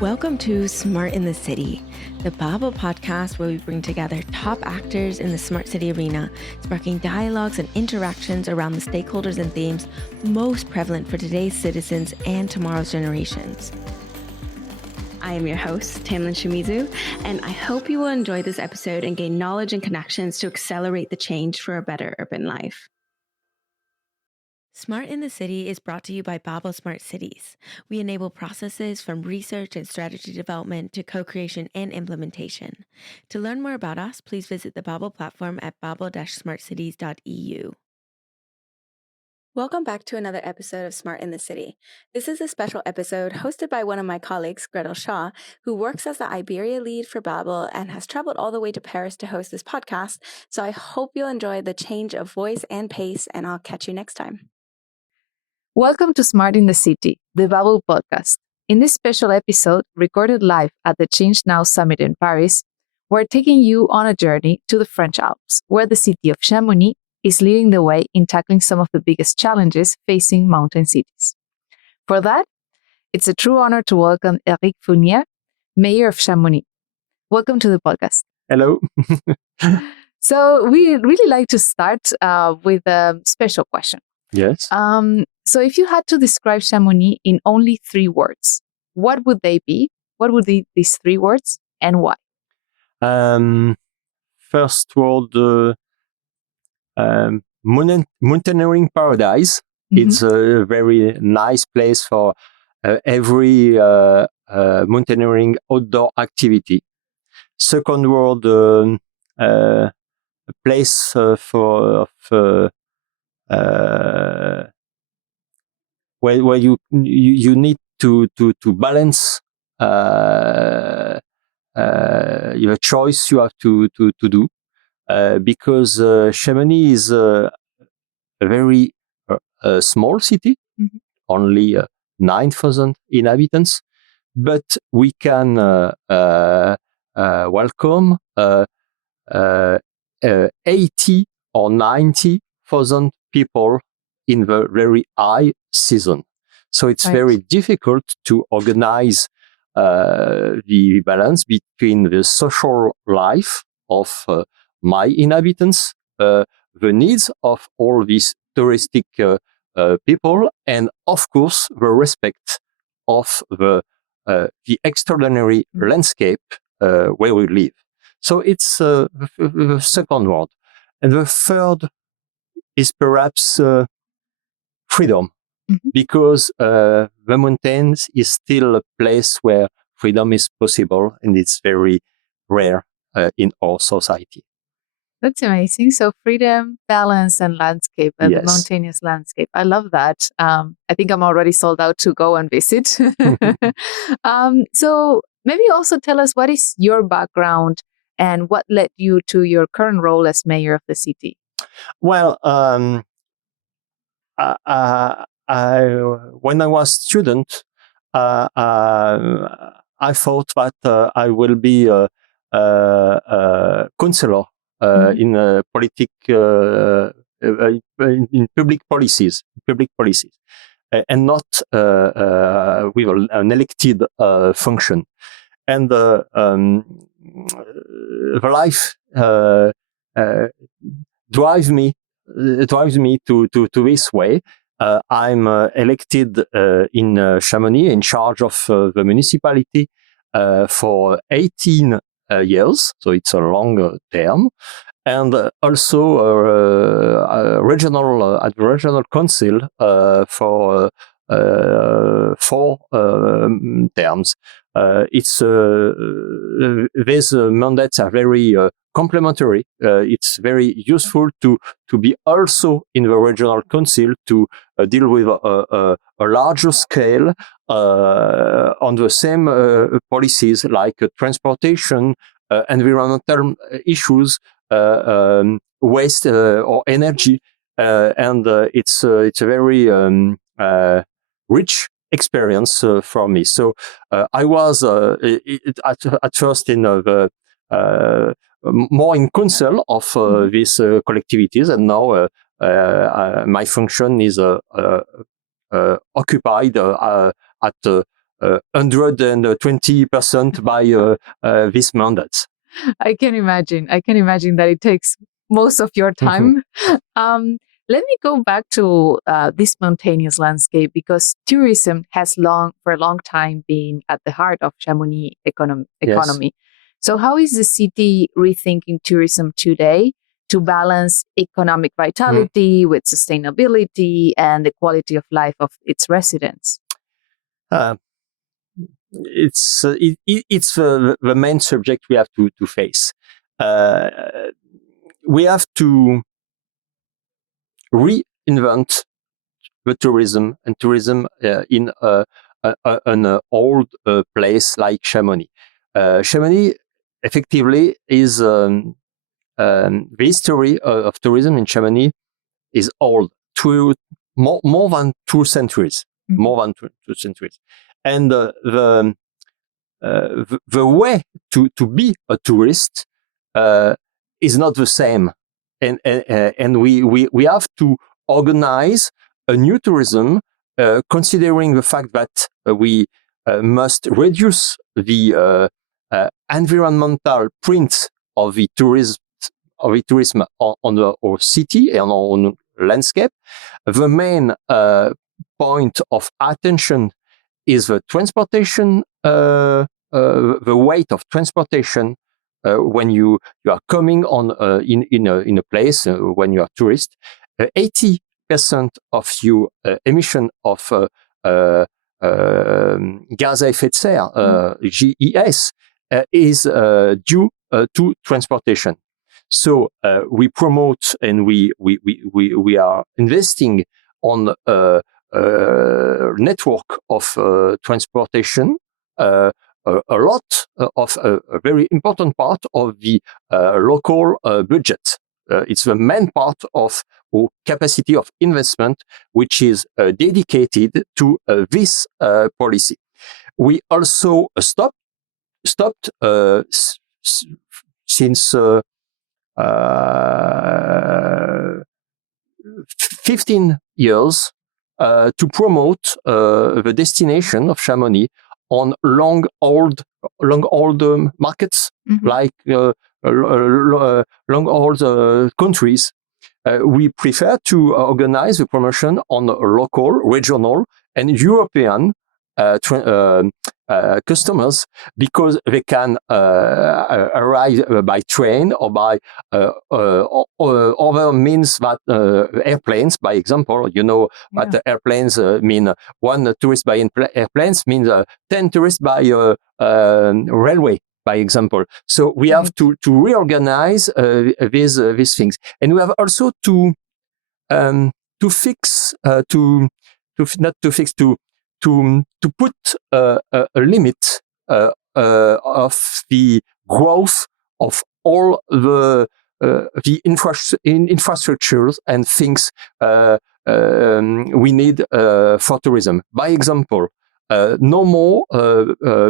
Welcome to Smart in the City, the Bible podcast where we bring together top actors in the smart city arena, sparking dialogues and interactions around the stakeholders and themes most prevalent for today's citizens and tomorrow's generations. I am your host, Tamlin Shimizu, and I hope you will enjoy this episode and gain knowledge and connections to accelerate the change for a better urban life. Smart in the City is brought to you by Babel Smart Cities. We enable processes from research and strategy development to co-creation and implementation. To learn more about us, please visit the Babel platform at babel-smartcities.eu. Welcome back to another episode of Smart in the City. This is a special episode hosted by one of my colleagues, Gretel Shaw, who works as the Iberia lead for Babel and has traveled all the way to Paris to host this podcast. So I hope you'll enjoy the change of voice and pace, and I'll catch you next time. Welcome to Smart in the City, the Babel podcast. In this special episode, recorded live at the ChangeNOW Summit in Paris, we're taking you on a journey to the French Alps, where the city of Chamonix is leading the way in tackling some of the biggest challenges facing mountain cities. For that, it's a true honor to welcome Éric Fournier, Mayor of Chamonix. Welcome to the podcast. Hello. So we really like to start with a special question. Yes. So if you had to describe Chamonix in only 3 words, what would they be? What would be these 3 words and why? First word, mountaineering paradise. Mm-hmm. It's a very nice place for every mountaineering outdoor activity. Second word, a place where you need to balance your choice you have to do because Chamonix is a very small city, Mm-hmm. only 9,000 inhabitants, but we can welcome 80 or 90,000 people in the very high season. So it's Right. very difficult to organize the balance between the social life of my inhabitants, the needs of all these touristic people, and of course the respect of the extraordinary landscape where we live. So it's the second word. And the third is perhaps freedom, Mm-hmm. because the mountains is still a place where freedom is possible, and it's very rare in our society. That's amazing. So freedom, balance, and landscape, and Yes. the mountainous landscape. I love that. I think I'm already sold out to go and visit. So maybe also tell us, what is your background and what led you to your current role as mayor of the city? Well, when I was student, I thought that I will be a counselor Mm-hmm. in in public policies, and not with an elected function. And the life drives me to this way. I'm elected in Chamonix, in charge of the municipality for 18 years, so it's a long term, and also regional at the regional council for 4 terms. These mandates are very complementary. It's very useful to be also in the regional council to deal with a larger scale on the same policies like transportation, environmental issues, waste or energy, and it's a very rich experience for me. So I was at first in the more in council of these collectivities, and now my function is occupied at 120% by these mandates. I can imagine. I can imagine that it takes most of your time. Let me go back to this mountainous landscape, because tourism has for a long time been at the heart of Chamonix economy. Yes. So how is the city rethinking tourism today to balance economic vitality with sustainability and the quality of life of its residents? It's the main subject we have to face. We have to reinvent the tourism in an old place like Chamonix. Chamonix effectively is the history of tourism in Chamonix is old, more than 2 centuries, more than two centuries, and the way to be a tourist is not the same, and we have to organize a new tourism, considering the fact that we must reduce the environmental print of the tourism on our city and on landscape. The main point of attention is the transportation, the weight of transportation when you are coming on in a place when you are tourist. 80% of your emission of gaz à effet de serre, GES, is due to transportation. So we promote and we are investing on a network of transportation. A lot of a very important part of the local budget. It's the main part of our capacity of investment, which is dedicated to this policy. We also stopped since 15 years to promote the destination of Chamonix on long old markets, like long old countries. We prefer to organize the promotion on local, regional, and European customers, because they can arrive by train or by other means, that airplanes, by example. You know, that the airplanes mean one tourist by airplanes means 10 tourists by railway, by example. So we have to reorganize these things, and we have also to put a limit of the growth of all the infrastructures and things we need for tourism. By example, no more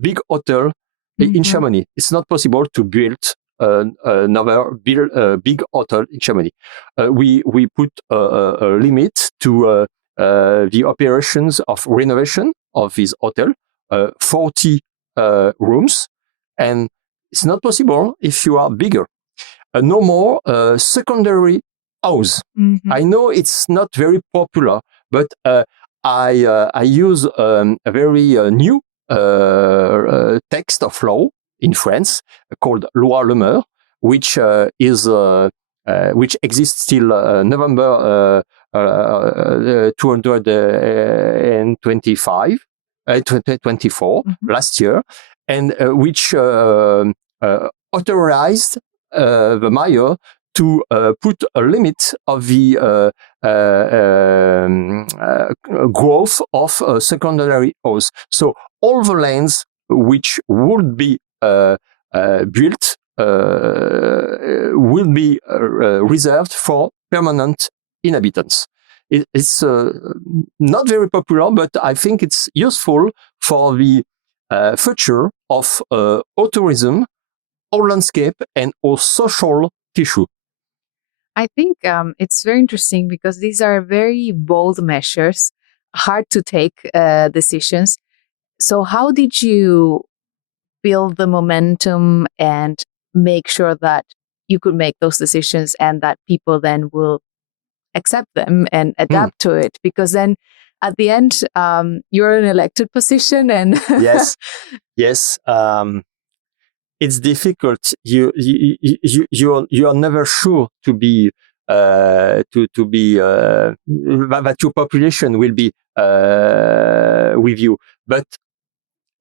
big hotel in Chamonix. It's not possible to build another big hotel in Chamonix. We put a limit to the operations of renovation of this hotel, 40 rooms, and it's not possible if you are bigger. No more secondary house. I know it's not very popular, but I use a very new text of law in France called Loi Le Meur, which exists till November 2024, last year, and which authorized the mayor to put a limit of the growth of secondary house. So all the lands which would be built will be reserved for permanent inhabitants. It's not very popular, but I think it's useful for the future of our tourism, our landscape, and our social tissue. I think it's very interesting, because these are very bold measures, hard to take decisions. So how did you build the momentum and make sure that you could make those decisions and that people then will accept them and adapt to it? Because then at the end, you're in an elected position and yes. It's difficult. You are never sure to be that your population will be with you. But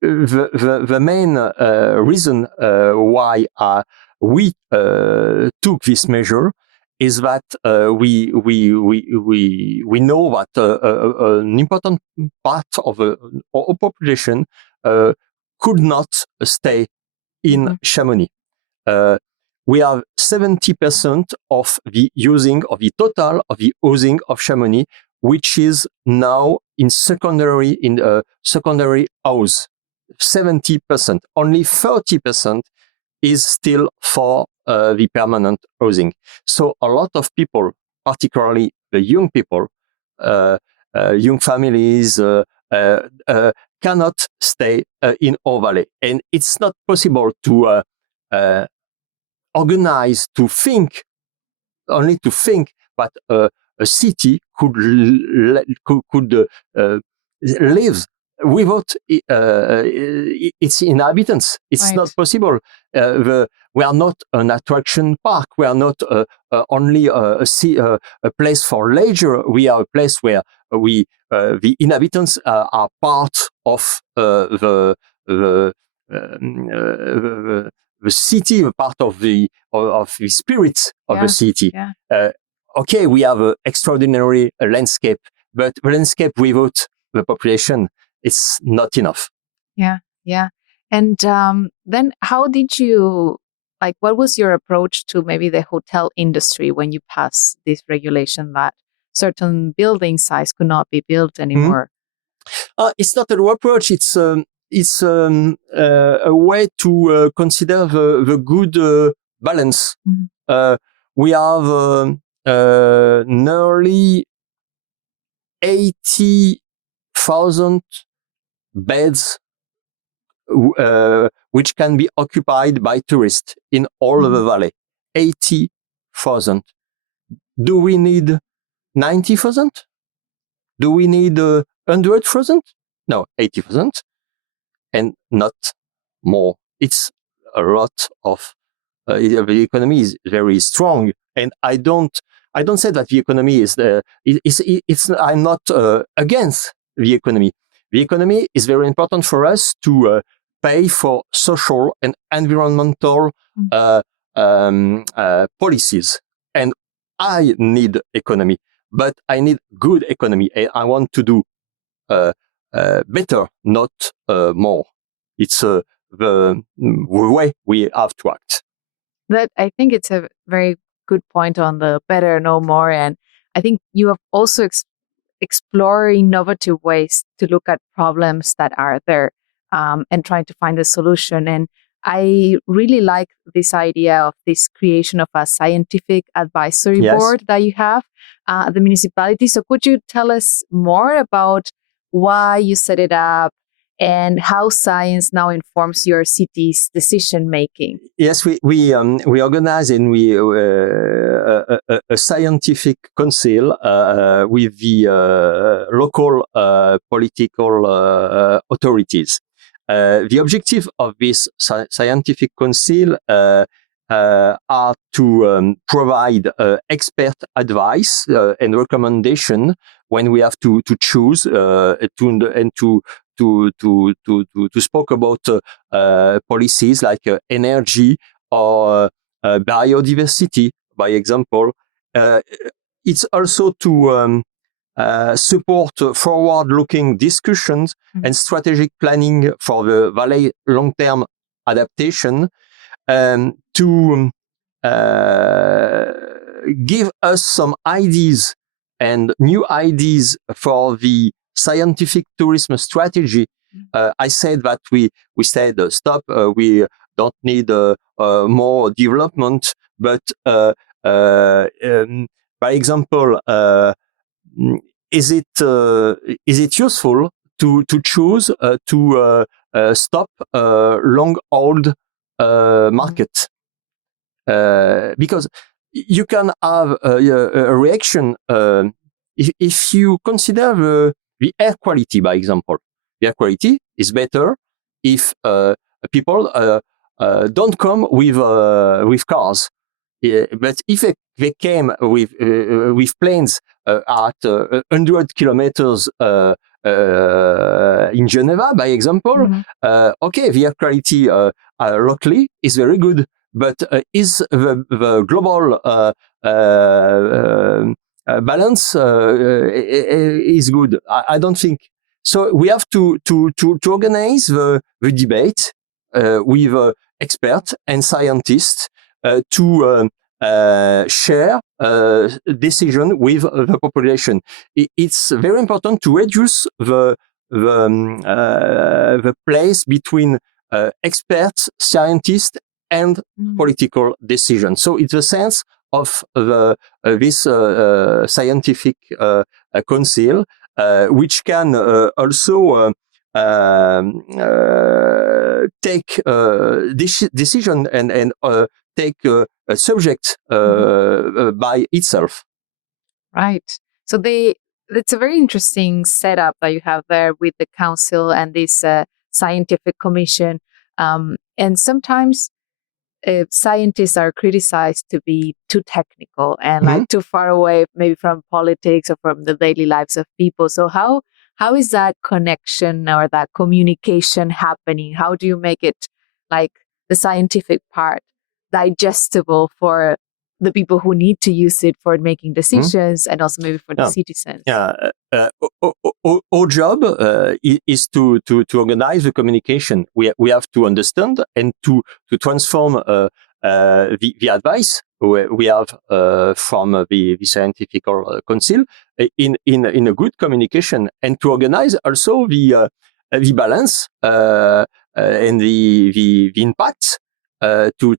the main reason why we took this measure is that we know that an important part of our population could not stay in Chamonix. We have 70% of the total of the housing of Chamonix, which is now in secondary house. 70%. Only 30% is still for the permanent housing. So a lot of people, particularly the young people, young families, cannot stay in our valley. And it's not possible to organize, to think that a city could live without its inhabitants. It's not possible. We are not an attraction park. We are not only a place for leisure. We are a place where the inhabitants are part of the city, a part of the spirits of the city. Okay, we have an extraordinary landscape, but the landscape without the population, it's not enough. Yeah. And then how did you, what was your approach to maybe the hotel industry when you passed this regulation that certain building size could not be built anymore? It's not a new approach. It's a way to consider the good balance. We have nearly 80,000 beds which can be occupied by tourists in all of the valley. 80,000. Do we need 90,000? Do we need 100,000? No, 80,000, and not more. It's a lot of the economy is very strong, and I don't say that the economy is I'm not against the economy. The economy is very important for us to pay for social and environmental policies, and I need economy, but I need good economy. I want to do better, not more. It's the way we have to act. That I think it's a very good point on the better, no more. And I think you have also explore innovative ways to look at problems that are there and trying to find a solution. And I really like this idea of this creation of a scientific advisory board that you have at the municipality. So could you tell us more about why you set it up and how science now informs your city's decision making? Yes, we organize and we a scientific council with the local political authorities. The objective of this scientific council are to provide expert advice and recommendation when we have to choose to speak about policies like energy or biodiversity, by example. It's also to support forward-looking discussions and strategic planning for the valley long-term adaptation, to give us some ideas and new ideas for the scientific tourism strategy. I said that we said stop. We don't need more development, but by example, is it useful to choose to stop long old market, because you can have a reaction if you consider the air quality, by example. The air quality is better if people don't come with cars. But if they came with planes at 100 kilometers in Geneva, by example, okay, the air quality locally is very good, but is the global balance is good? I don't think. So we have to organize the debate with experts and scientists to share decision with the population. It's very important to reduce the place between experts, scientists, and political decisions. So it's the sense of this scientific council, which can also take decision and take a subject by itself. Right. So it's a very interesting setup that you have there with the council and this scientific commission. And sometimes scientists are criticized to be too technical and like too far away, maybe from politics or from the daily lives of people. So how is that connection or that communication happening? How do you make it, like, the scientific part digestible for the people who need to use it for making decisions and also maybe for the citizens? Our job is to organize the communication. We have to understand and to transform the advice we have from the scientific council in a good communication, and to organize also the balance and the impacts. To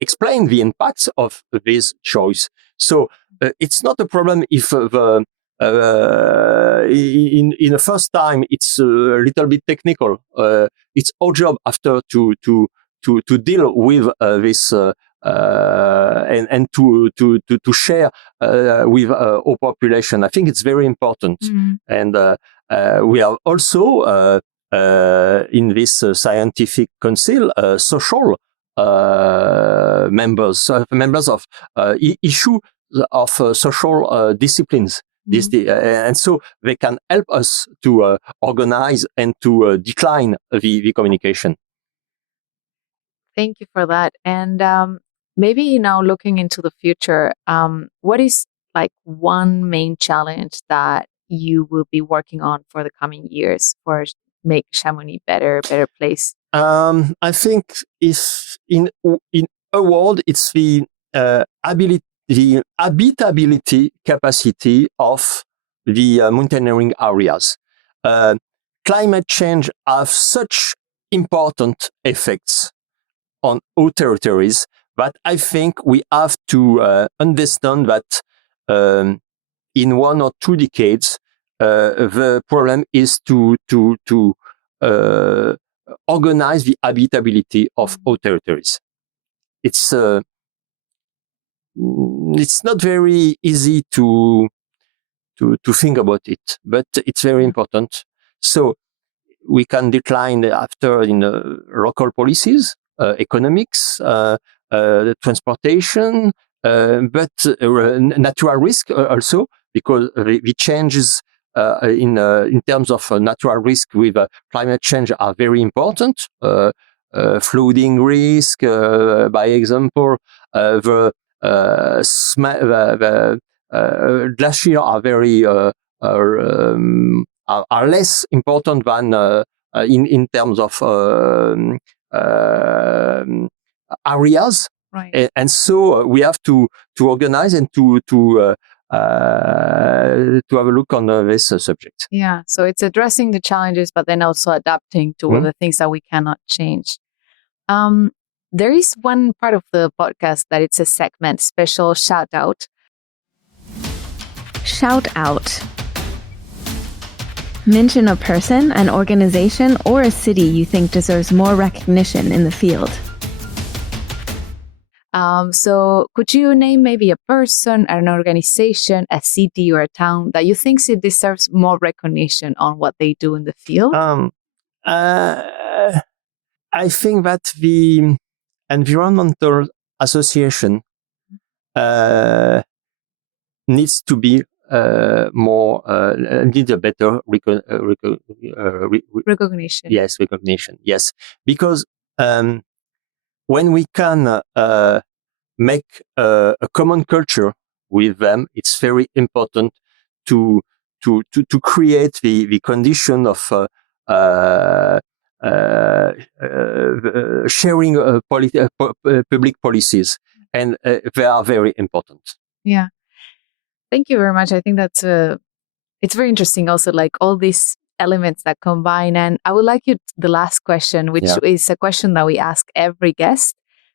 explain the impacts of this choice. So it's not a problem if in the first time it's a little bit technical. It's our job after to deal with this and to share with our population. I think it's very important, and we have also in this scientific council social members of issue of social disciplines. And so they can help us to organize and to decline the communication. Thank you for that. And maybe now looking into the future, what is like one main challenge that you will be working on for the coming years for make Chamonix better place? I think if in a world, it's the habitability capacity of the mountaineering areas. Climate change has such important effects on our territories that I think we have to understand that in 1 or 2 decades, the problem is to organize the habitability of our territories. It's not very easy to think about it, but it's very important. So we can decline after in local policies, economics, transportation, but natural risk also, because the changes in terms of natural risk with climate change are very important. Flooding risk, by example, the glaciers are very are less important than in terms of areas, right? And so we have to organize and to have a look on this subject. Yeah, so it's addressing the challenges, but then also adapting to the things that we cannot change. There is one part of the podcast that it's a segment, special shout out. Shout out. Mention a person, an organization, or a city you think deserves more recognition in the field. So could you name maybe a person, an organization, a city, or a town that you think it deserves more recognition on what they do in the field? I think that the environmental association needs to be needs a better Recognition. Yes, recognition. Yes, because when we can make a common culture with them, it's very important to create the condition of sharing public policies, and they are very important. Yeah. Thank you very much. I think that's it's very interesting also, like all these elements that combine. And I would like you the last question, which is a question that we ask every guest.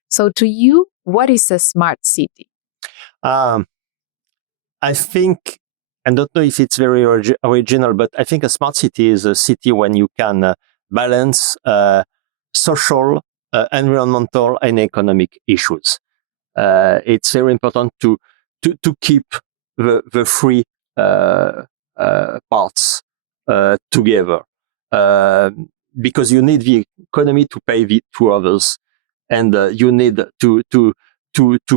So to you, what is a smart city? I think, I don't know if it's very original, but I think a smart city is a city when you can balance social, environmental, and economic issues. It's very important to keep the three parts together, because you need the economy to pay to others, and you need to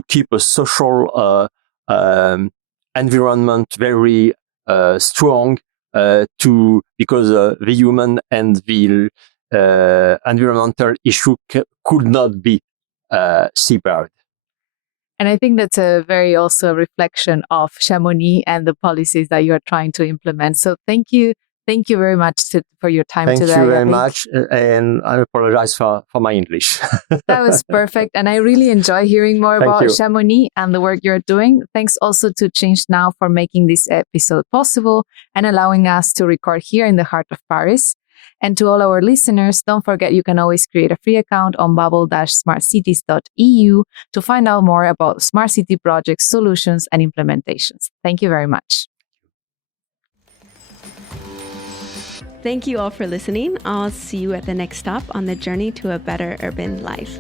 keep a social environment very strong, because the human and the environmental issue could not be separate. And I think that's a very also reflection of Chamonix and the policies that you are trying to implement. So thank you very much for your time today. Thank you very much, and I apologize for my English. That was perfect, and I really enjoy hearing more about Chamonix and the work you're doing. Thanks also to ChangeNOW for making this episode possible and allowing us to record here in the heart of Paris. And to all our listeners, don't forget you can always create a free account on bubble-smartcities.eu to find out more about smart city projects, solutions, and implementations. Thank you very much. Thank you all for listening. I'll see you at the next stop on the journey to a better urban life.